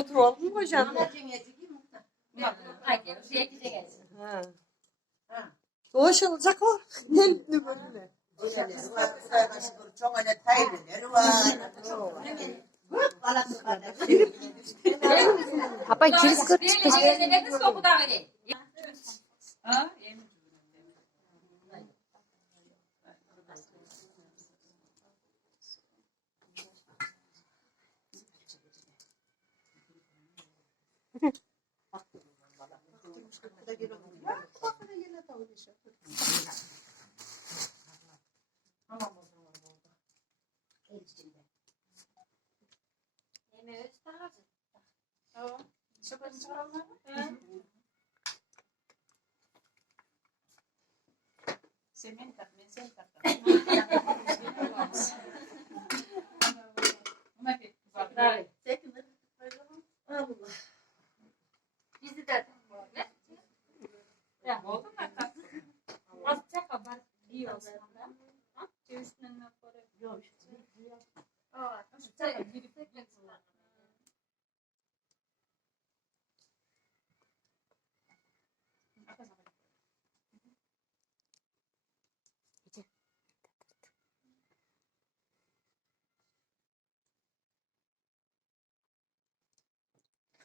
oturalım mı hocam? Hoş olacak o. Gelip ne böyle? Apa kiris kut. Bizi de ya oldu mu? Azıcık kadar iyi olsun. Üstüne para yok. Aa, işte girip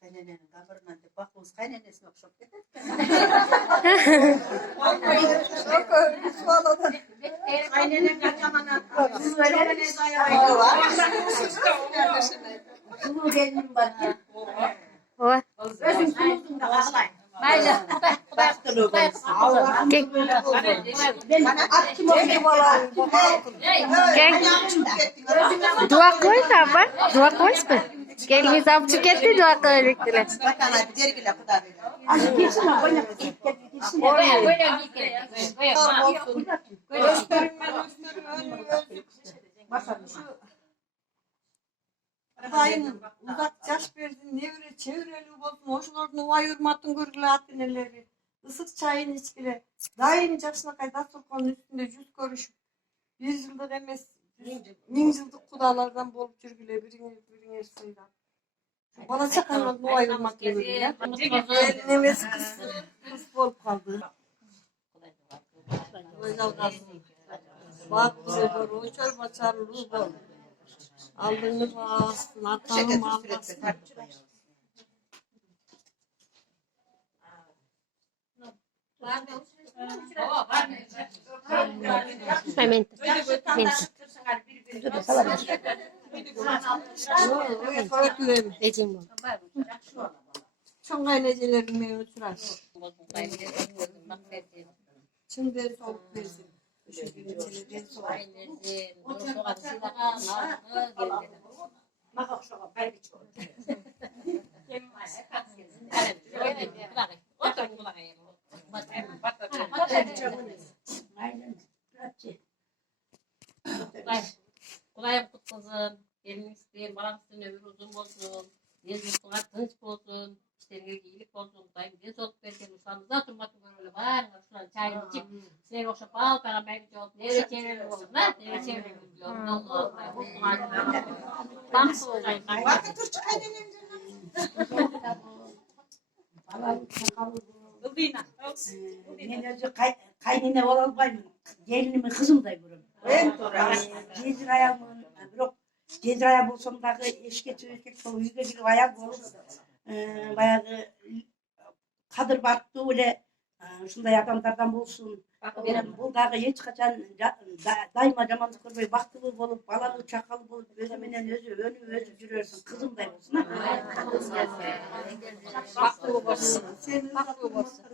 Kaynenenin kabarına de bakıyoruz. Kaynenesine okşap getir. Kaynenen kaçamana. Kız öyle ne ayağı var. Kızıl gelinim var ki. Oha. Özüm sulutun da ağlayın. Hayla. Gel. Bana attım o yuvalar. Gel. Dua koy apa? Dua koy mu? Gel hesap tüketti dua koyduklar. Bakana bir dergiyle kadar. Azıcık girsin ha. Oyna. Dayım uzak yaş verdin, nevre çevreli olsun, hoşlarını ayırmadın görgüle attın elleri. Isık çayın içkile. Dayım yaşına kadar sokağın üstünde yüz görüşüp, 100 yıllık emez, 1000 yıllık kudalardan bolup жүрgüle, birine sayıdan. Bana çakanlarını ayırmak görgüle. Eliniz kız bolup kaldı. Bak bize doğru, uçar baçar, ruh bol. Aldığını bastın, atalım almasın. Hemen. Ecim. Çok kaynacelerin beni uçurar. Şimdi soğuk versin. Şu gün içine soğuk. Kulağım kutlasın, gelin isteyin, balamsın, ömür uzun olsun, yazıklar tınç olsun, işlerine iyilik olsun, dayım ne soğuk verken usanıza durmakta böyle var, şuradan çayını içip, size okşap al, bana belki olsun, nereye çevirelim olsun, nereye çevirelim olsun, Allah'ım, bak soracağım, Bak Türkçe kaynenenin. Kaynine olan var mı? Gelinimi kızım da görüm. Cezir ayağımın, cezir ayağı bulsam da eşke çözecek sol yüzde bir ayak olur. Bayağı kadır baktı öyle şunday adamlardan bulsun. Bu dağı hiç kaçan daima zamanlık görmeyi baktığı bulup balalı çakalı bulup özümünden özü yürüyorsun. Kızım da olsun. Baktığı olsun. Senin baktığı olsun.